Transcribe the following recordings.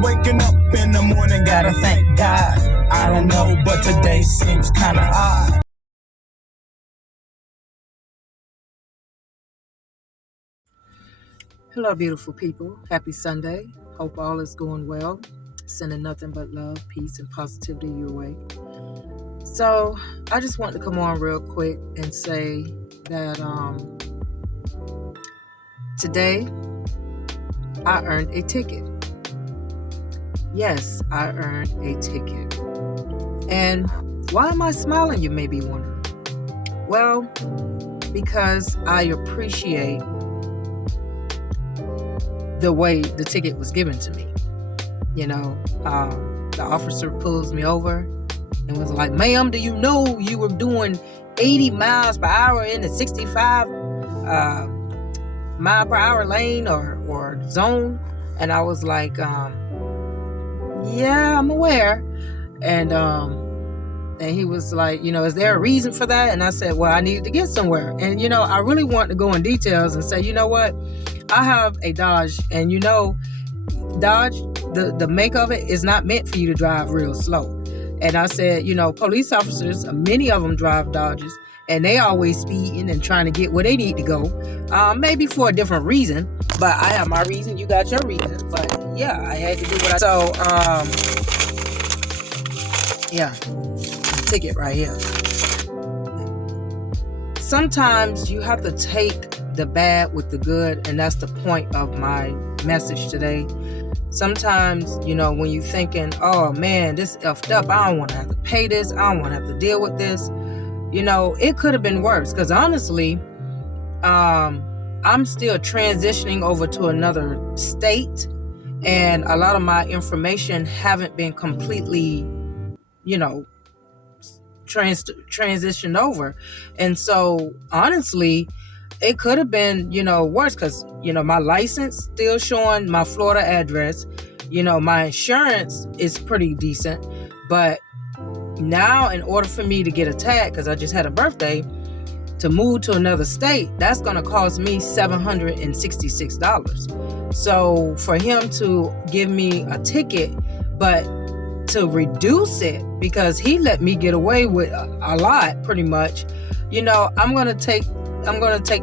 Waking up in the morning, gotta thank God. I don't know, but today seems kinda odd. Hello, beautiful people. Happy Sunday. Hope all is going well. Sending nothing but love, peace, and positivity your way. So, I just want to come on real quick and say that today I earned a ticket. Yes, I earned a ticket. And why am I smiling, you may be wondering? Well, because I appreciate the way the ticket was given to me. You know, the officer pulls me over and was like, "Ma'am, do you know you were doing 80 miles per hour in the 65 mile per hour lane or zone?" And I was like, "Yeah, I'm aware." And he was like, "Is there a reason for that?" And I said, "Well, I needed to get somewhere." And, I really want to go in details and say, you know what? I have a Dodge, and Dodge, the make of it is not meant for you to drive real slow. And I said, police officers, many of them drive Dodges, and they always speeding and trying to get where they need to go, maybe for a different reason. But I have my reason, you got your reason. But yeah, I had to do what I... So, yeah, the ticket right here. Sometimes you have to take the bad with the good, and that's the point of my message today. Sometimes, when you're thinking, oh man, this effed up, I don't want to have to pay this, I don't want to have to deal with this, it could have been worse. Because honestly, I'm still transitioning over to another state, and a lot of my information haven't been completely, transitioned over. And so honestly, it could have been, worse, because, my license still showing my Florida address, my insurance is pretty decent. But now, in order for me to get a tag, because I just had a birthday, to move to another state, that's going to cost me $766. So for him to give me a ticket, but to reduce it, because he let me get away with a lot, pretty much, I'm going to take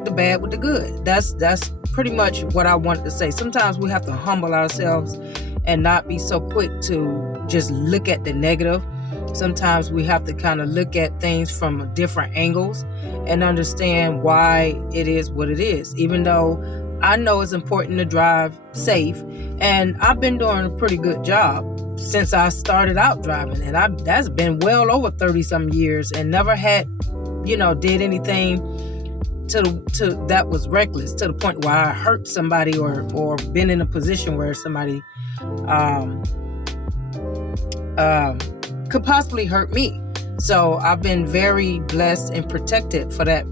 the bad with the good. That's pretty much what I wanted to say. Sometimes we have to humble ourselves and not be so quick to just look at the negative. Sometimes we have to kind of look at things from different angles and understand why it is what it is. Even though I know it's important to drive safe, and I've been doing a pretty good job since I started out driving, and that's been well over 30 some years, and never had, did anything to that was reckless, to the point where I hurt somebody or been in a position where somebody could possibly hurt me. So I've been very blessed and protected for that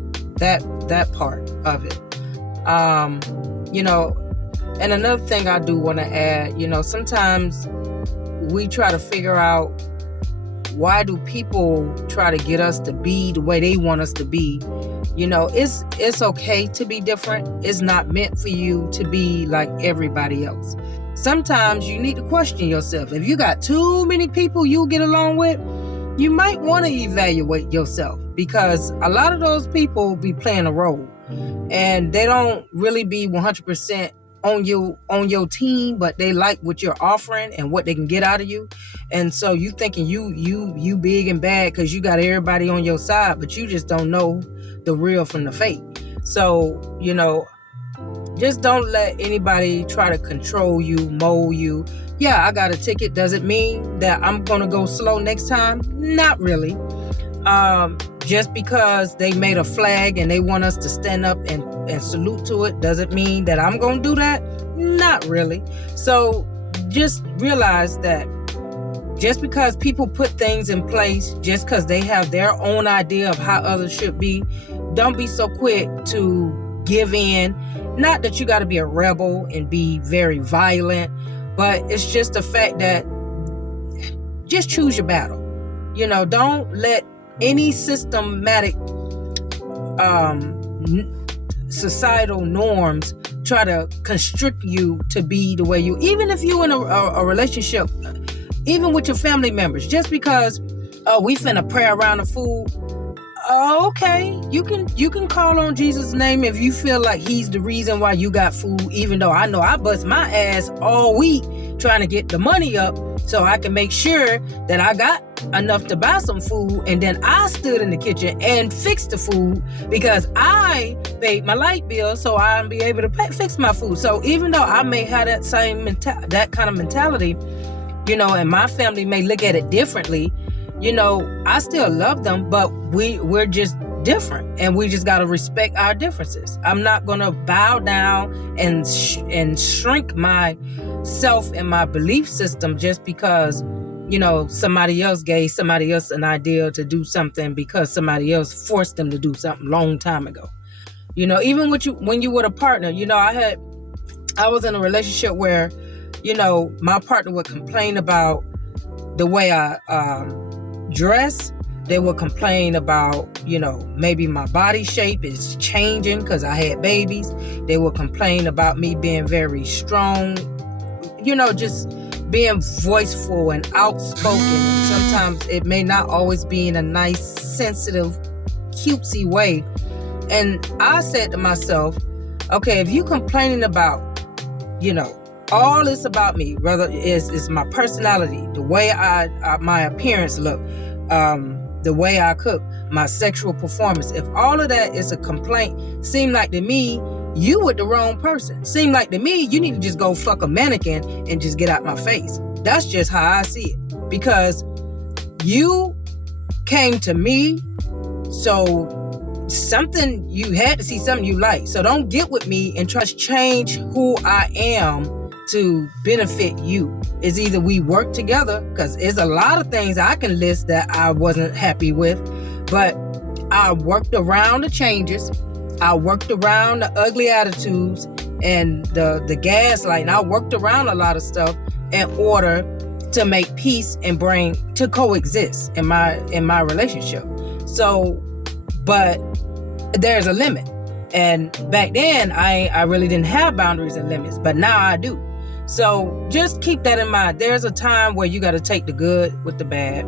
part of it. And another thing I do want to add, sometimes we try to figure out, why do people try to get us to be the way they want us to be? It's okay to be different. It's not meant for you to be like everybody else. Sometimes you need to question yourself. If you got too many people you get along with, you might want to evaluate yourself, because a lot of those people be playing a role, and they don't really be 100% on your team, but they like what you're offering and what they can get out of you. And so you thinking you big and bad because you got everybody on your side, but you just don't know the real from the fake. So, just don't let anybody try to control you, mold you. Yeah, I got a ticket. Does it mean that I'm going to go slow next time? Not really. Just because they made a flag and they want us to stand up and salute to it, doesn't mean that I'm going to do that? Not really. So just realize that just because people put things in place, just because they have their own idea of how others should be, don't be so quick to give in. Not that you got to be a rebel and be very violent, But it's just the fact that just choose your battle. Don't let any systematic societal norms try to constrict you to be the way you, even if you're in a relationship, even with your family members, just because we finna pray around the food. Okay, you can call on Jesus' name if you feel like he's the reason why you got food, even though I know I bust my ass all week trying to get the money up so I can make sure that I got enough to buy some food, and then I stood in the kitchen and fixed the food because I paid my light bill so I'll be able to fix my food. So even though I may have that same that kind of mentality, and my family may look at it differently, I still love them, but we're just different, and we just got to respect our differences. I'm not going to bow down and shrink myself and my belief system just because, somebody else gave somebody else an idea to do something because somebody else forced them to do something long time ago. Even when you were a partner, I was in a relationship where, my partner would complain about the way I dress. They would complain about, maybe my body shape is changing because I had babies. They would complain about me being very strong, just being voiceful and outspoken. And sometimes it may not always be in a nice, sensitive, cutesy way. And I said to myself, okay, if you complaining about, all this about me, whether it's my personality, the way my appearance look, the way I cook, my sexual performance, if all of that is a complaint, seem like to me, you with the wrong person. Seem like to me, you need to just go fuck a mannequin and just get out my face. That's just how I see it. Because you came to me, so you had to see something you like. So don't get with me and try to change who I am to benefit you. It's either we work together, because there's a lot of things I can list that I wasn't happy with, but I worked around the changes. I worked around the ugly attitudes and the gaslighting. I worked around a lot of stuff in order to make peace and to coexist in my relationship. So, but there's a limit. And back then, I really didn't have boundaries and limits, but now I do. So just keep that in mind. There's a time where you got to take the good with the bad.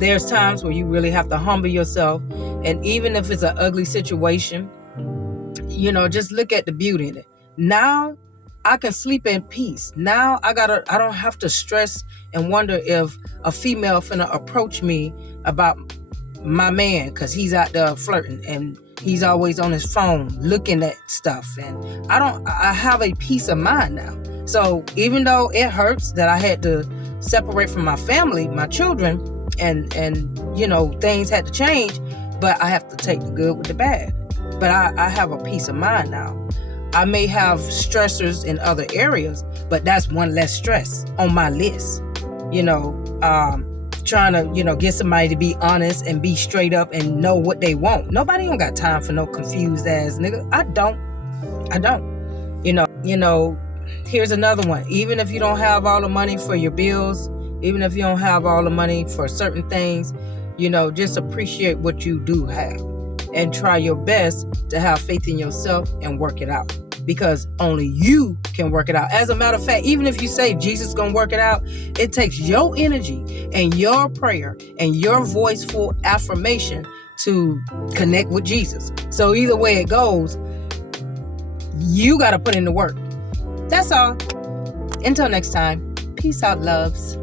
There's times where you really have to humble yourself. And even if it's an ugly situation, just look at the beauty in it. Now I can sleep in peace. Now I don't have to stress and wonder if a female finna approach me about my man because he's out there flirting and he's always on his phone looking at stuff. And I have a peace of mind now. So even though it hurts that I had to separate from my family, my children, and things had to change, but I have to take the good with the bad. But I have a peace of mind now. I may have stressors in other areas, but that's one less stress on my list. Trying to, get somebody to be honest and be straight up and know what they want. Nobody don't got time for no confused ass nigga. I don't. Here's another one. Even if you don't have all the money for your bills, even if you don't have all the money for certain things, just appreciate what you do have and try your best to have faith in yourself and work it out, because only you can work it out. As a matter of fact, even if you say Jesus is going to work it out, it takes your energy and your prayer and your voiceful affirmation to connect with Jesus. So either way it goes, you got to put in the work. That's all. Until next time, peace out, loves.